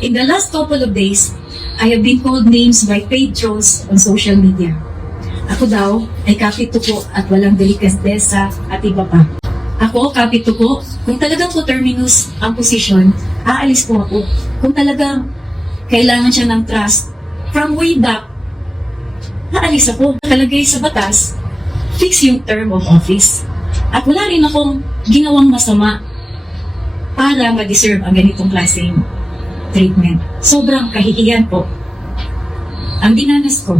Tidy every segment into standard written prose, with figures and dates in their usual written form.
In the last couple of days, I have been called names by paid trolls on social media. Ako daw ay kapituko at walang delikatesa at iba pa. Ako, kapituko, kung talagang coterminous ang posisyon, aalis po ako. Kung talagang kailangan siya ng trust, from way back, aalis ako. Nakalagay sa batas, fix yung term of office. At wala rin akong ginawang masama para ma-deserve ang ganitong klaseng treatment. Sobrang kahihiyan po ang dinanas ko.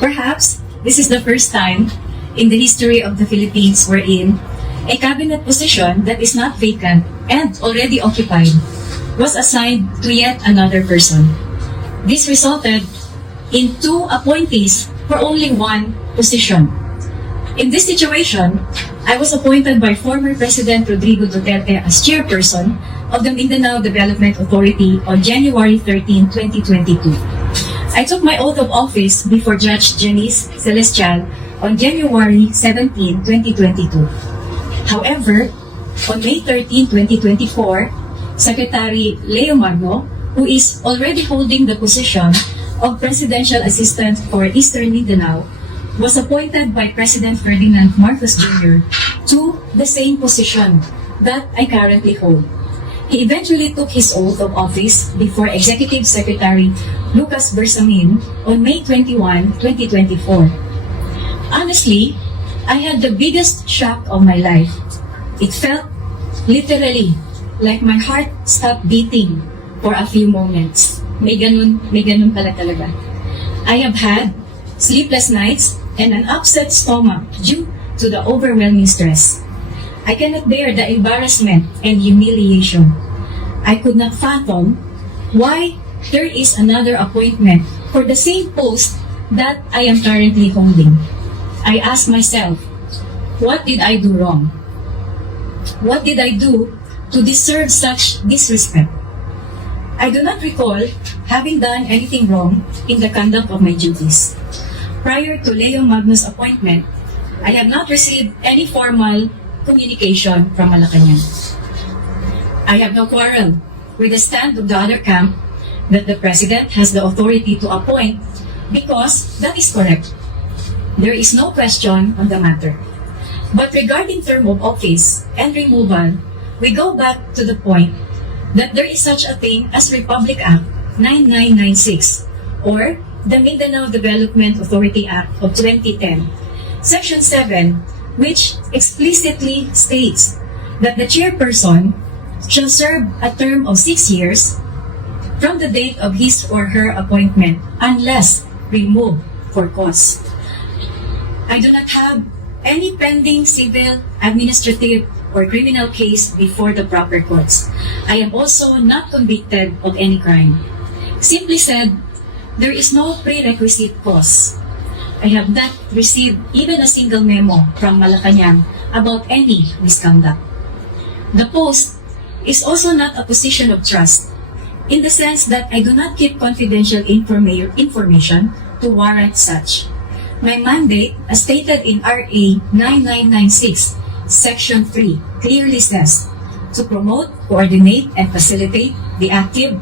Perhaps, this is the first time in the history of the Philippines wherein a cabinet position that is not vacant and already occupied was assigned to yet another person. This resulted in 2 appointees for only 1 position. In this situation, I was appointed by former President Rodrigo Duterte as chairperson of the Mindanao Development Authority on January 13, 2022. I took my oath of office before Judge Janice Celestial on January 17, 2022. However, on May 13, 2024, Secretary Leo Magno, who is already holding the position of Presidential Assistant for Eastern Mindanao, was appointed by President Ferdinand Marcos Jr. to the same position that I currently hold. He eventually took his oath of office before Executive Secretary Lucas Bersamin on May 21, 2024. Honestly, I had the biggest shock of my life. It felt literally like my heart stopped beating for a few moments. May ganun pala talaga. I have had sleepless nights and an upset stomach due to the overwhelming stress. I cannot bear the embarrassment and humiliation. I could not fathom why there is another appointment for the same post that I am currently holding. I ask myself, what did I do wrong? What did I do to deserve such disrespect? I do not recall having done anything wrong in the conduct of my duties. Prior to Leo Magno's appointment, I have not received any formal communication from Malacanang. I have no quarrel with the stand of the other camp that the President has the authority to appoint because that is correct. There is no question on the matter. But regarding term of office and removal, we go back to the point that there is such a thing as Republic Act 9996 or the Mindanao Development Authority Act of 2010, Section 7, which explicitly states that the chairperson shall serve a term of 6 years from the date of his or her appointment unless removed for cause. I do not have any pending civil, administrative, or criminal case before the proper courts. I am also not convicted of any crime. Simply said, there is no prerequisite cause. I have not received even a single memo from Malacanang about any misconduct. The post is also not a position of trust in the sense that I do not keep confidential information to warrant such. My mandate, as stated in RA 9996, Section 3, clearly says to promote, coordinate, and facilitate the active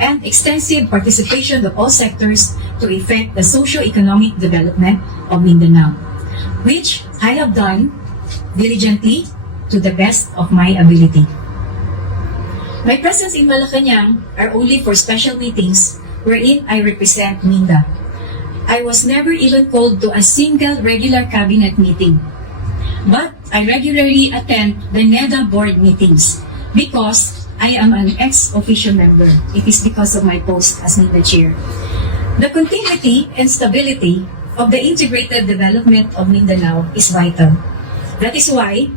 and extensive participation of all sectors to effect the socio-economic development of Mindanao, which I have done diligently to the best of my ability. My presence in Malacanang are only for special meetings wherein I represent Minda. I was never even called to a single regular cabinet meeting, but I regularly attend the NEDA board meetings because I am an ex-officio member. It is because of my post as NEDA chair. The continuity and stability of the integrated development of Mindanao is vital. That is why,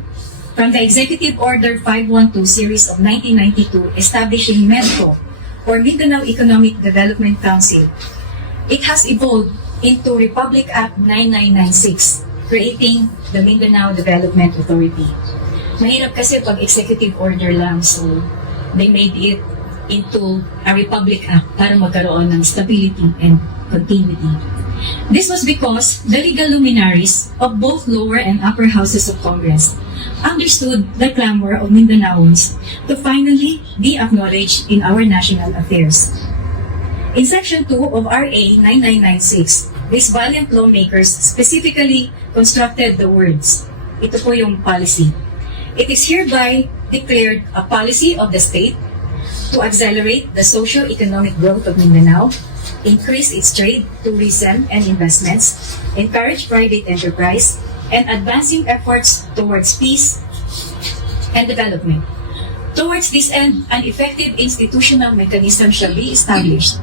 from the Executive Order 512 series of 1992 establishing MEDCO, or Mindanao Economic Development Council, it has evolved into Republic Act 9996, creating the Mindanao Development Authority. Mahirap kasi pag executive order lang, so they made it into a Republic Act para magkaroon ng stability and continuity. This was because the legal luminaries of both lower and upper houses of Congress understood the clamor of Mindanaoans to finally be acknowledged in our national affairs. In Section 2 of RA 9996, these valiant lawmakers specifically constructed the words, ito po yung policy. It is hereby declared a policy of the state to accelerate the socio-economic growth of Mindanao, increase its trade, tourism, and investments, encourage private enterprise, and advancing efforts towards peace and development. Towards this end, an effective institutional mechanism shall be established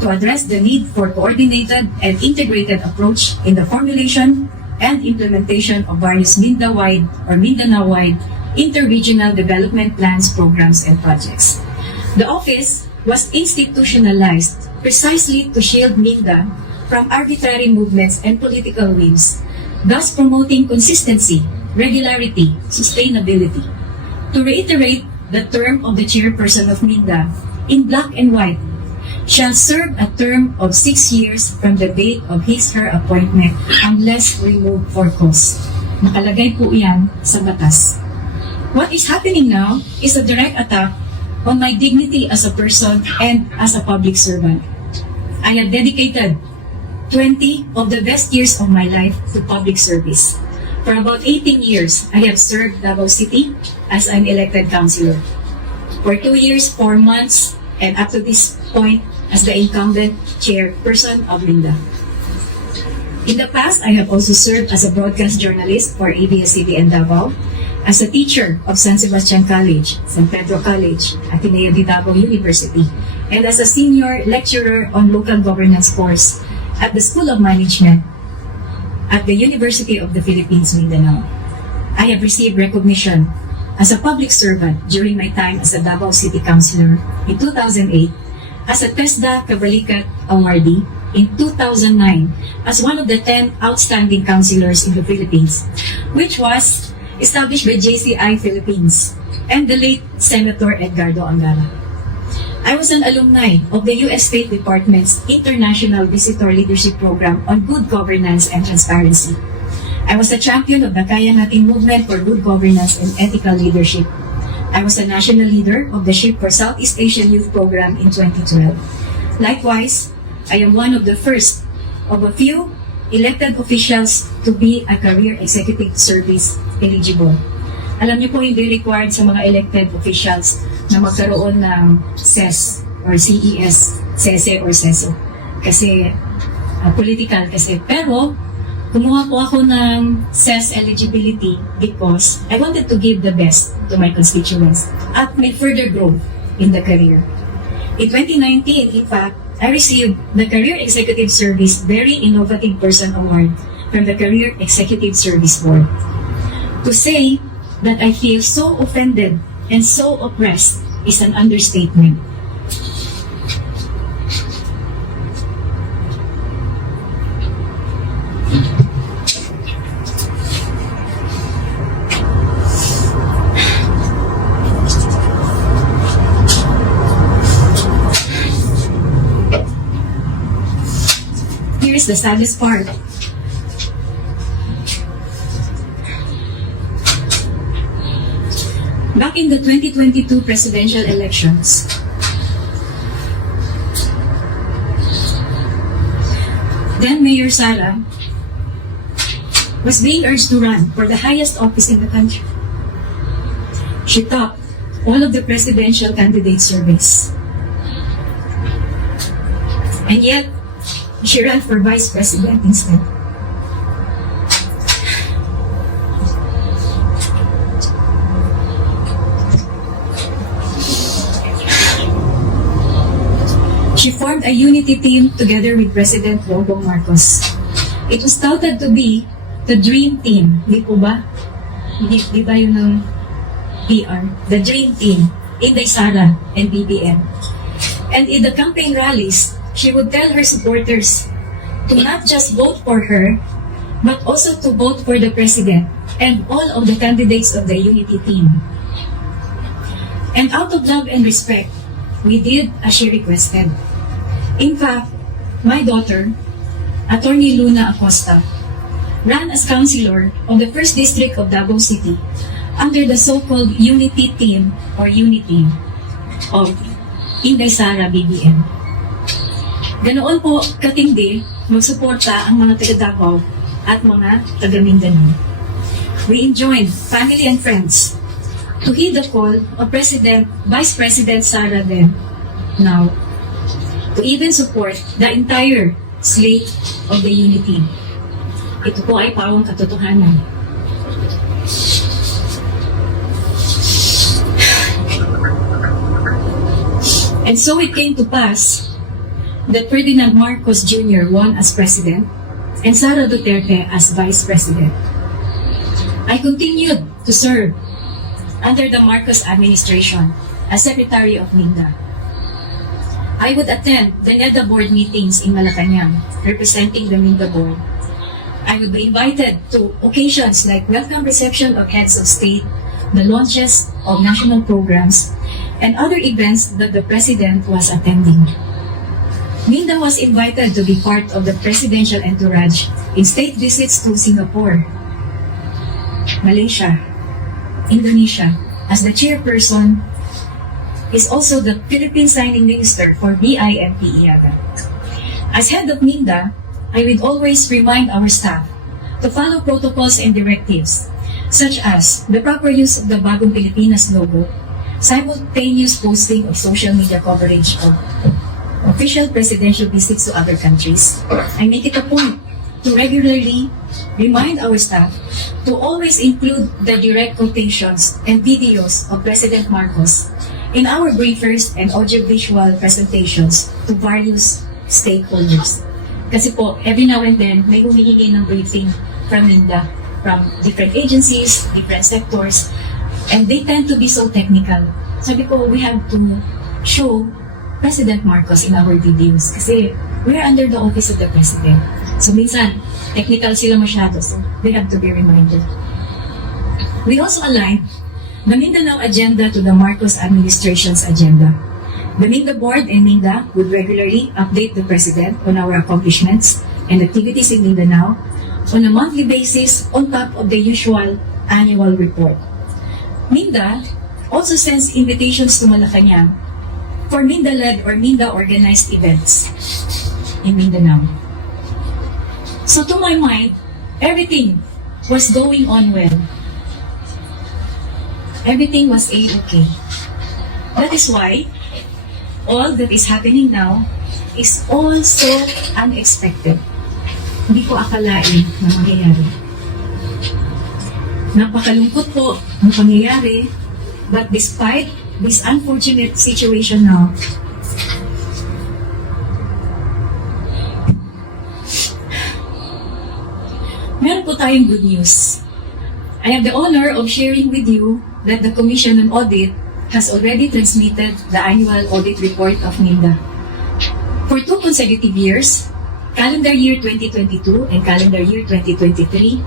to address the need for coordinated and integrated approach in the formulation and implementation of various Mindanao-wide or Mindanao-wide interregional development plans, programs, and projects. The office was institutionalized precisely to shield Minda from arbitrary movements and political whims, thus promoting consistency, regularity, sustainability. To reiterate, the term of the chairperson of Minda, in black and white, shall serve a term of 6 years from the date of his/her appointment unless removed for cause. Nakalagay po yan sa batas. What is happening now is a direct attack on my dignity as a person and as a public servant. I have dedicated 20 of the best years of my life to public service. For about 18 years, I have served Davao City as an elected councilor. For 2 years, 4 months, and up to this point, as the incumbent chairperson of Minda. In the past, I have also served as a broadcast journalist for ABS-CBN Davao, as a teacher of San Sebastian College, San Pedro College, Ateneo de Davao University, and as a senior lecturer on local governance course at the School of Management at the University of the Philippines, Mindanao. I have received recognition as a public servant during my time as a Davao City Councilor in 2008, as a TESDA Kabalikat awardee in 2009 as one of the 10 outstanding councilors in the Philippines, which was established by JCI Philippines and the late Senator Edgardo Angara. I was an alumni of the U.S. State Department's International Visitor Leadership Program on Good Governance and Transparency. I was a champion of the Kaya Natin movement for good governance and ethical leadership. I was a national leader of the SHIP for Southeast Asian Youth Program in 2012. Likewise, I am one of the first of a few elected officials to be a career executive service eligible. Alam niyo po, hindi required sa mga elected officials na magkaroon ng CES or CES, CESE or CESO. Kasi political kasi. Pero, kumuha po ako ng CES eligibility because I wanted to give the best to my constituents at may further growth in the career. In 2019, in fact, I received the Career Executive Service Very Innovative Person Award from the Career Executive Service Board. To say that I feel so offended and so oppressed is an understatement. Here's the saddest part. Back in the 2022 presidential elections, then Mayor Sara was being urged to run for the highest office in the country. She topped all of the presidential candidate surveys. And yet, she ran for vice president instead. She formed a unity team together with President Bongbong Marcos. It was touted to be the dream team. Di po ba? Di ba yun ng PR? The dream team, Inday Sara and BBM. And in the campaign rallies, she would tell her supporters to not just vote for her, but also to vote for the president and all of the candidates of the unity team. And out of love and respect, we did as she requested. In fact, my daughter Attorney Luna Acosta, ran as councilor of the 1st District of Davao City under the so-called Unity Team or Unity of Inday Sara BBM. Ganoon po katindi magsuporta ang mga taga Davao at mga taga Mindanao. We enjoined family and friends to heed the call of Vice President Sara then, now, to even support the entire slate of the Unity. Ito po ay pawang katotohanan. And so it came to pass that Ferdinand Marcos Jr. won as president and Sara Duterte as vice president. I continued to serve under the Marcos administration as Secretary of MINDA. I would attend the NEDA board meetings in Malacanang, representing the MINDA board. I would be invited to occasions like welcome reception of heads of state, the launches of national programs, and other events that the President was attending. MINDA was invited to be part of the presidential entourage in state visits to Singapore, Malaysia, Indonesia, as the chairperson is also the Philippine signing minister for BIMP IAGA. As head of MINDA, I would always remind our staff to follow protocols and directives, such as the proper use of the Bagong Pilipinas logo, simultaneous posting of social media coverage of official presidential visits to other countries. I make it a point to regularly remind our staff to always include the direct quotations and videos of President Marcos in our briefers and audiovisual presentations to various stakeholders. Kasi po, every now and then, may humihingi ng briefing from MINDA, from different agencies, different sectors, and they tend to be so technical. Sabi ko, we have to show President Marcos in our videos kasi we are under the office of the President. So minsan, technical sila masyado, so they have to be reminded. We also aligned the Mindanao agenda to the Marcos administration's agenda. The MINDA board and MINDA would regularly update the President on our accomplishments and activities in Mindanao on a monthly basis on top of the usual annual report. MINDA also sends invitations to Malacanang for MINDA-led or MINDA-organized events in Mindanao. So to my mind, everything was going on well. Everything was A-okay. That is why all that is happening now is all so unexpected. Hindi ko akalain na mangyayari. Napakalungkot po ang pangyayari, but despite this unfortunate situation now, meron po tayong good news. I have the honor of sharing with you that the Commission on Audit has already transmitted the annual audit report of MINDA. For 2 consecutive years, calendar year 2022 and calendar year 2023,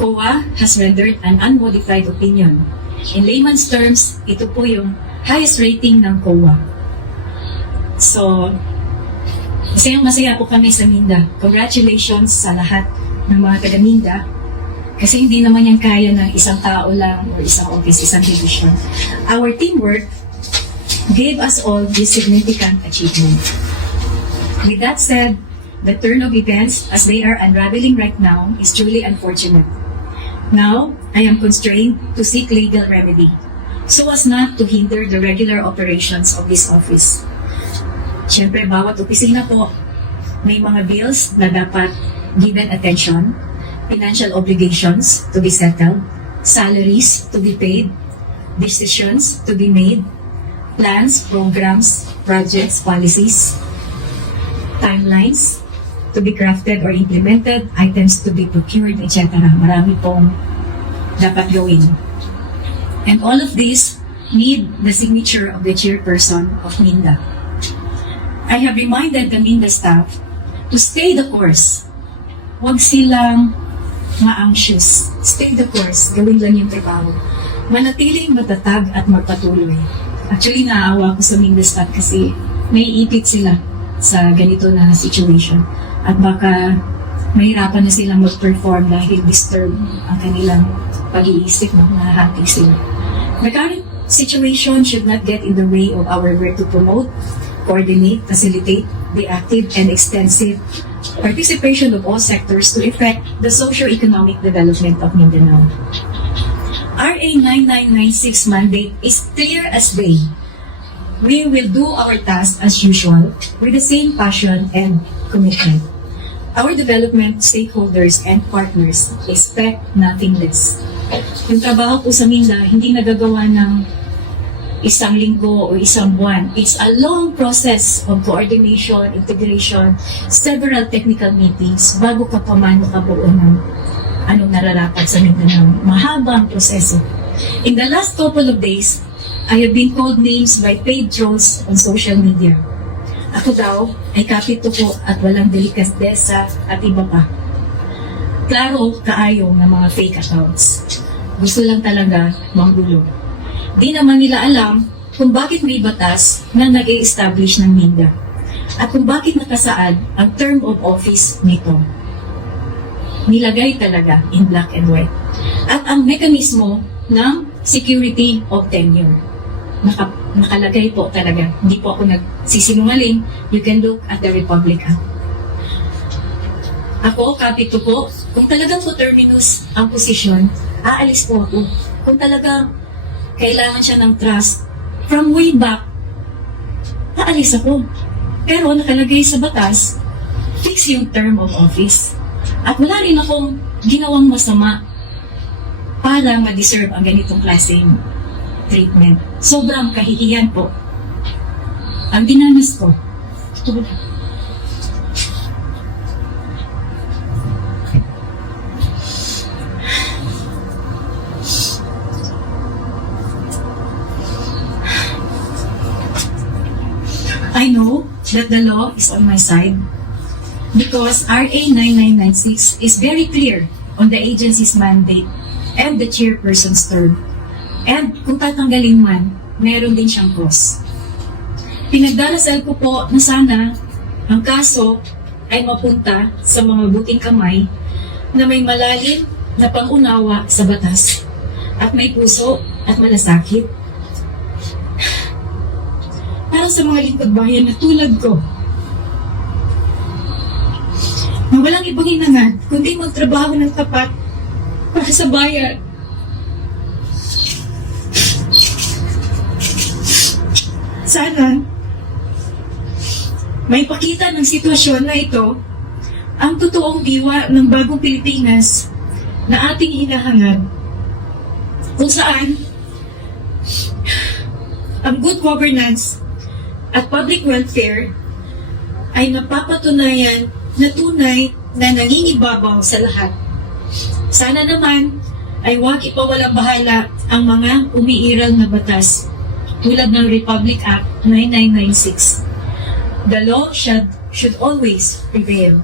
COA has rendered an unmodified opinion. In layman's terms, ito po yung highest rating ng COA. So, masaya po kami sa MINDA. Congratulations sa lahat ng mga taga-MINDA. Kasi hindi naman yan kaya ng isang tao lang o isang office, isang division. Our teamwork gave us all this significant achievement. With that said, the turn of events as they are unraveling right now is truly unfortunate. Now, I am constrained to seek legal remedy so as not to hinder the regular operations of this office. Siyempre, bawat opisina po, may mga bills na dapat given attention, financial obligations to be settled, salaries to be paid, decisions to be made, plans, programs, projects, policies, timelines to be crafted or implemented, items to be procured, etc. Marami pong dapat gawin. And all of these need the signature of the chairperson of MINDA. I have reminded the MINDA staff to stay the course. Huwag silang ma-anxious. Stay the course. Gawin lang yung trabaho. Manatiling matatag at magpatuloy. Actually, naaawa ko sa MINDA staff kasi naiipit sila sa ganito na situation. at baka mahirapan na silang mag-perform dahil disturb ang kanilang pag-iisip, no? Nahahati sila. The current situation should not get in the way of our work to promote, coordinate, facilitate the active and extensive participation of all sectors to effect the socio-economic development of Mindanao. RA 9996 mandate is clear as day. We will do our task as usual with the same passion and commitment. Our development stakeholders and partners expect nothing less. Yung trabaho po sa Minda, hindi nagagawa ng isang linggo o isang buwan. It's a long process of coordination, integration, several technical meetings bago ka pa man makabuo ng anong nararapat sa Mindanao. Mahabang proseso. In the last couple of days, I have been called names by paid trolls on social media. Ako daw ay kapito ko at walang delikadesa at iba pa. Klaro kaayo ng mga fake accounts. Gusto lang talaga manggulo. Di naman nila alam kung bakit may batas na nag-e-establish ng MINDA at kung bakit nakasaad ang term of office nito. Nilagay talaga in black and white. At ang mekanismo ng security of tenure. Nakalagay po talaga. Hindi po ako nagsisinungaling. You can look at the Republic Act. Ako, kapito po, kung talagang coterminous ang posisyon, aalis po ako. Kung talagang kailangan siya ng trust, from way back, aalis ako. Pero nakalagay sa batas, fix yung term of office. At wala rin akong ginawang masama para ma-deserve ang ganitong klaseng treatment. Sobrang kahihiyan po. Ang dinanas ko. I know that the law is on my side because RA 9996 is very clear on the agency's mandate and the chairperson's term. And kung tatanggalin man, meron din siyang cause. Pinagdarasal ko po na sana ang kaso ay mapunta sa mga buting kamay na may malalim na pangunawa sa batas at may puso at malasakit. Para sa mga lingkod bayan na tulad ko, na walang ibang hinangad kundi magtrabaho ng tapat para sa bayan. Sana, may pakita ng sitwasyon na ito ang totoong diwa ng bagong Pilipinas na ating hinahangad, kung saan ang good governance at public welfare ay napapatunayan na tunay na nangingibabaw sa lahat. Sana naman ay huwag ipawalang bahala ang mga umiiral na batas tulad ng Republic Act 9996. The law should always prevail.